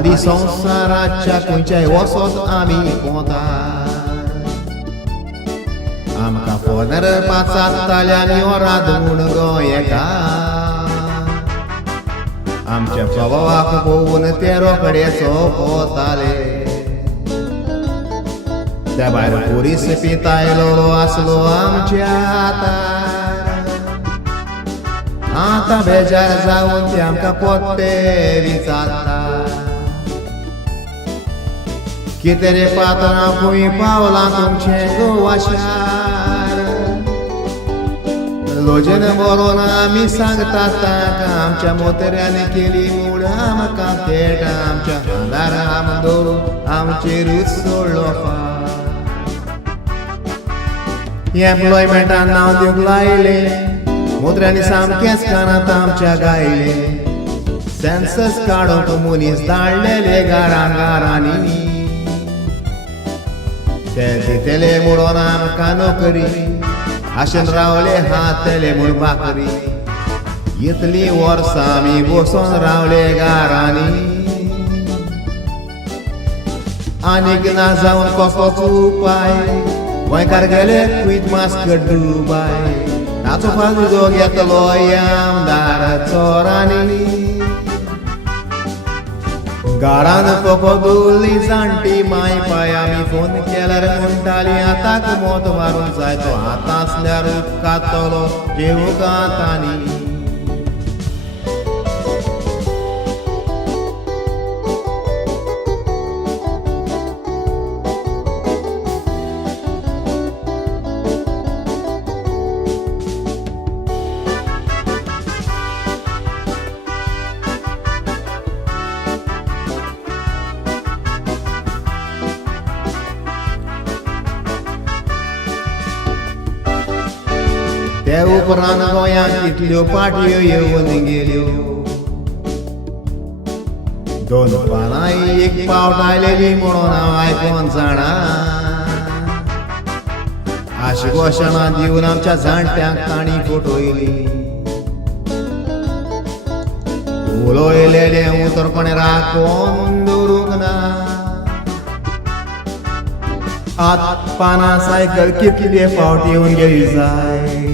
आदी संवसाराच्या खंयच्याय वसोत आमी पोंता आमकां फोनर पाचात्ताल्यानी रांदून गोंयकार आमच्या स्वभावाक पळोवन ते रोखडे सोंपताले त्या भायर पुरीस पितायलो आसलो आमच्या हातार आतां बेजार जावन ते आमकां पोत्ते विचारता कितें रे पात्रांव खंय पावलां तुमचें गोवा शार लोजन बरोवन आमी सांगतात ताका आमच्या मोतऱ्यान केली मूड आमकां थेट आमच्या आंगार आम दवरून आमचेरूच सोडलो फार एम्प्लॉयमेंटान नांव दिवंक लायले मोत्र्यांनी सामकेंच कानांत आमच्या गायले सेन्सस काडूंक मनीस धाडलेले घरांनी ते दितेले म्हणून आमकां नोकरी आशेन रावले हातले म्हूण भाकरी इतली वर्सां आमी बसून रावले घरांनी आनीक ना जावन कसोच उपाय गोंयकार गेले क्वीट मास्क डुबाय ताचो फायदो घेतलो आमदार चोरांनी घरान फकत उरली जाणटी माय पाय आमी फोन केल्यार म्हणटाली आतांक मोत मारूंक जाय तो आतां आसल्यार उपकारतलो जेवूंक आतांनी ते उपरांत गोंयांत कितल्यो पाटयो येवन गेल्यो दोन पानां एक पावट आयलेली म्हणून हांव आयकोन जाणा आशघोशणां दिवन आमच्या जाणट्यांक तांणी फटयली उलयलेले उतरपणे राखोन दवरूंक ना आत पानां सायकल कितले फावट येवन गेली जाय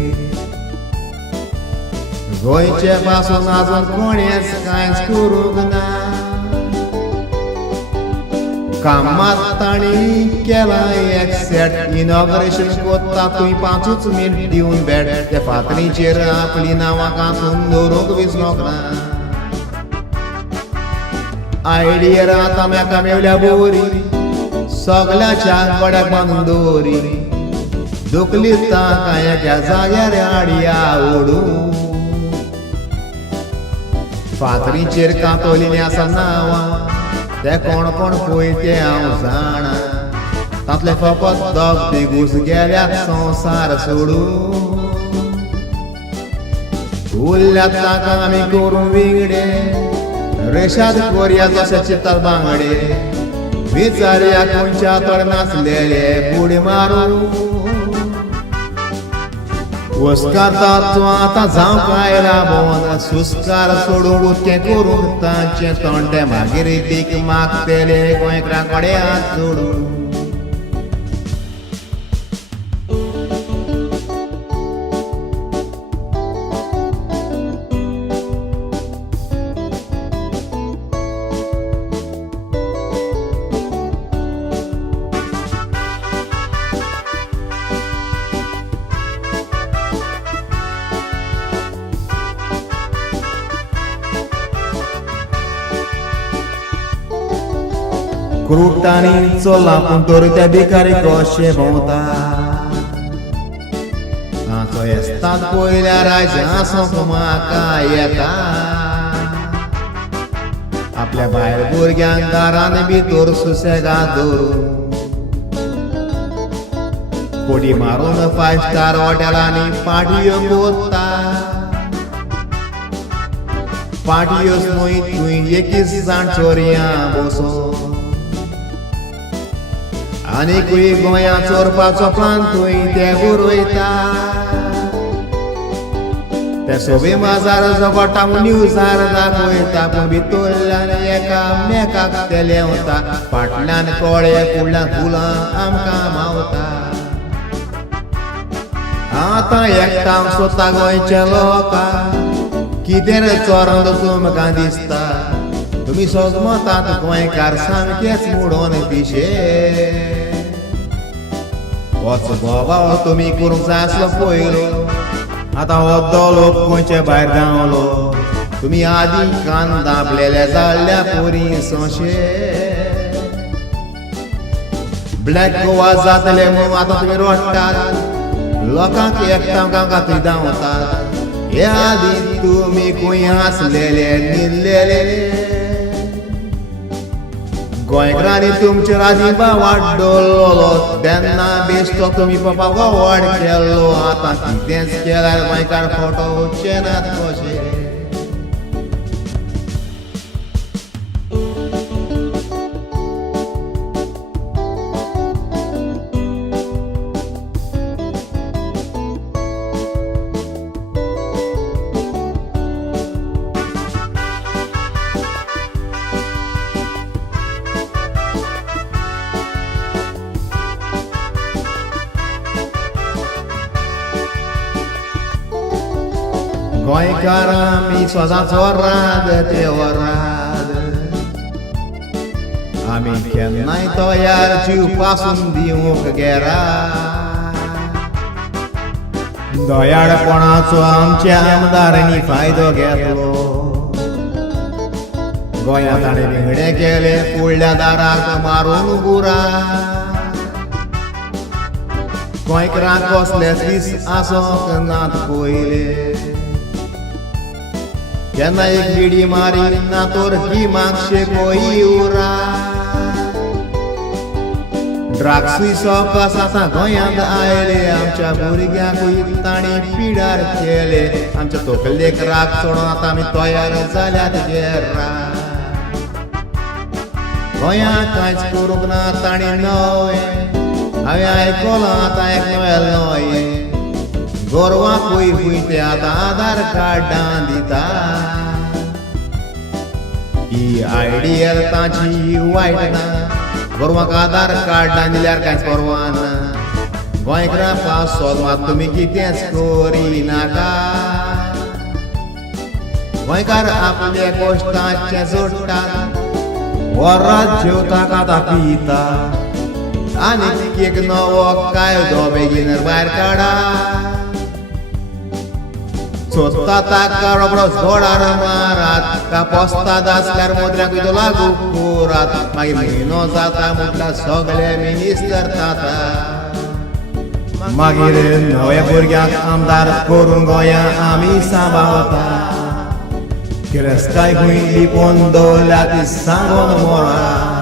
गोंयचे पासून आजून कोणेच कांयच करूंक ना कामात तांणी केला एक सेट इनॉग्रेशन कोत्ता तुय 5 मिनट दिवन बेड त्या फातरीचेर आपली नांवां कांतून दवरूंक विसरोंक ना आयडियर आतां म्हाका मेवल्या बोरी सगल्याच्या गड्याक बांदून दवरी दुखली ताका एका जाग्यार आडया ओडून फातरीचेर कांतोलिनी आसा नांवां ते कोण कोण पळय ते हांव जाणा तांतले फकत दोग तिगूस गेल्यात संवसार सोडून उरल्यात ताका आमी करूं विंगडे रेशाद कोरया जशे चित्तात बांगडे विचारया खंयच्या तड नाचलेले बुडी मारून वस्कारता तो आतां जावंक आयला बोन सुस्कार सोडून उदकें करून तांचे तोंडे मागीर भीक मागतेले गोंयकारा कडेन हात जोडून क्रुटांनी चोला पूण तर त्या भिकारी कशे भोंवता हाचो येस्ताद पयल्यार आयज हांसोंक म्हाका येता आपल्या भायर भुरग्यांक घरान भितर सुसेगाद दवरून कोडी मारून 5 स्टार हॉटेलांनी पाटयो पोत्ता पाटयोस न्हय तुवें एकीच जाण चोरयां बसोन आनीकूय गोंयां चोरपाचो प्लान तुवें ते गुरयता ते सोबे माजार जोगोटा न्यूजार दाखयता पूण भितरल्यान एकामेकाक तेलेवता फाटल्यान कळे फुडल्यान फुलां आमकां मावता आतां एकठांय सोदता गोंयच्या लोकांक कितें रे चोरंद तुमकां दिसता तुमी सोजमतात गोंयकार सामकेच मोडोन पिशे होच बोबाळ तुमी करूंक जाय आसलो पयलो आतां हो लोक गोंयचे भायर गावलो तुमी आदीं कान दाबलेले जाल्ल्या पोरी सोंशे ब्लॅक गोवा जातले म्हणून आतां तुमी रोडटात लोकांक एकठांय गांवकां धांवतात हे आदीं तुमी खंय आसलेले न्हिदलेले गोंयकारांनी तुमचेर आदीं वाडलो तेन्ना बेश्टो तुमी बाबा वाड केल्लो आतां कितेंच केल्यार गोंयकार फोटो उच्चे नात कशे गोंयकार आमी स्वताचो राग ते वराद आमी केन्नाय तयार जीव पासून दिवंक गेरा दयाळपणाचो आमच्या आमदारांनी फायदो घेतलो गोंयांत ताणें विंगडे केले फुडल्या दाराक मारून गुरा गोंयकारांक कसलेच दीस आसोंक नात पयले केन्ना एक बिडी मारी ना तोर गिमाक शेकोई उरा ड्रग्सूय सोकास आतां गोंयांत आयले आमच्या भुरग्यांकूय तांणी पिडार केले आमच्या तोकलेक राग सोडून आतां आमी तयार जाल्यात गेरा गोंयांत कांयच करूंक ना तांणी नवें हांवें आयकलां आतां एक नवें गोरवांकूय खूंय ते आतां आधार कार्डां दिता ही आयडिया ताची वायट ना गोरवांक आधार कार्डां दिल्यार कांयच परवा ना गोंयकारां पास सोद मात तुमी कितेंच करिनाका गोंयकार आपले कोश्टांचे जोडटात वरात जेवताक आतां पिता आनी एक नवो कायदो बेगीन भायर काडा सोदता ताका रोकडोच घोडार मारात का पोसतात आसल्यार मोदऱ्याक तो लागू कोरात मागीर म्हयनो जाता म्हटल्यार सगळे मिनिस्टर जाता मागीर नव्या भुरग्यांक आमदार करून गोंयां आमी सांबाळटा किरस्ताय खंय लिपोवन दवरल्या ती सांगून मोरा